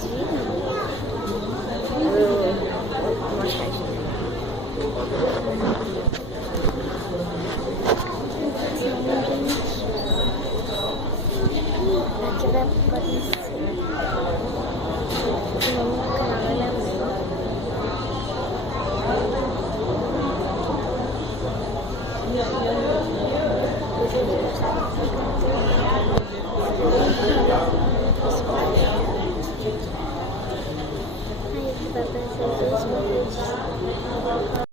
vocês viram? Vou mostrar isso. Aqui vai aparecer o nome do canal da minha mãe. Aí vai aparecer os dois vídeos.